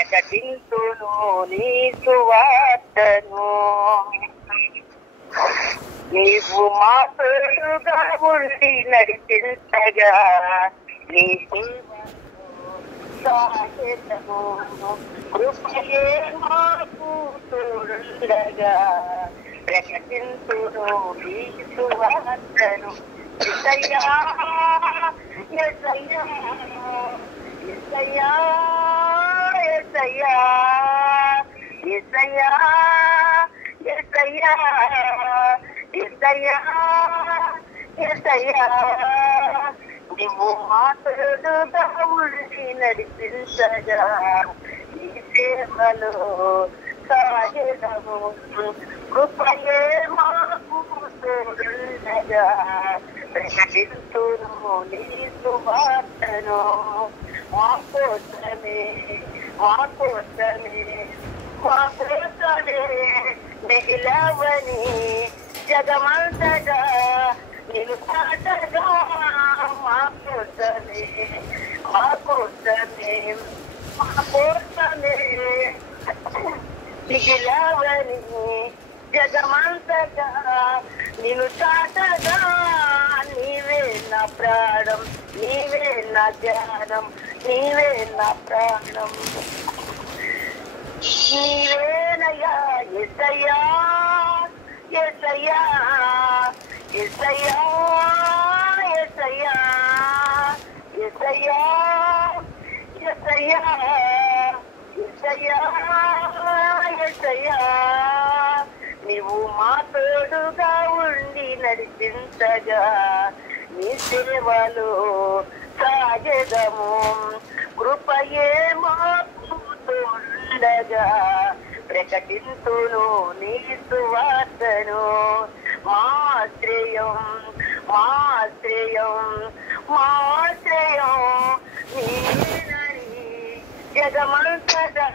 ప్రకటింతును నీ సువార్తను. నీవు మా తోడుగా ఉండి నడిపించగా నీ సేవను కృపయే మాకు తోడుండగా ప్రకటింతును నీ సువార్తను. యేసయ్యా యేసయ్యా యేసయ్యా యేసయ్యా యేసయ్యా యేసయ్యా యేసయ్యా యేసయ్యా నీవు మా తోడుగా ఉండి నడిపించగా నీ సేవలో సాగెదము కృపయే మాకు తోడుండగా ప్రకటింతును నీ సువార్తను. మా కోసమే మా కోసమే మా కోసమే మిగిలవని జగమంతగా నిన్ను చాటగా మా కోసమే మా కోసమే మా కోసమే మిగిలవని జగమంతగా నిన్ను చాటగా నీవే నా ప్రాణం నీవే నా ధ్యానం నీవే నా ప్రాణం నీవేనయ్యా యేసయ్యా యేసయ్యా యేసయ్యా యేసయ్యా యేసయ్యా యేసయ్యా యేసయ్యా యేసయ్యా నీవు మా తోడుగా ఉండి నడిపించగా నీ సేవలో సాగెదము కృపయే మాకు తోడుండగా ప్రకటింతును నీ సువార్తను. మా ఆశ్రయం మా ఆశ్రయం మా ఆశ్రయం నీవేనని జగమంతగా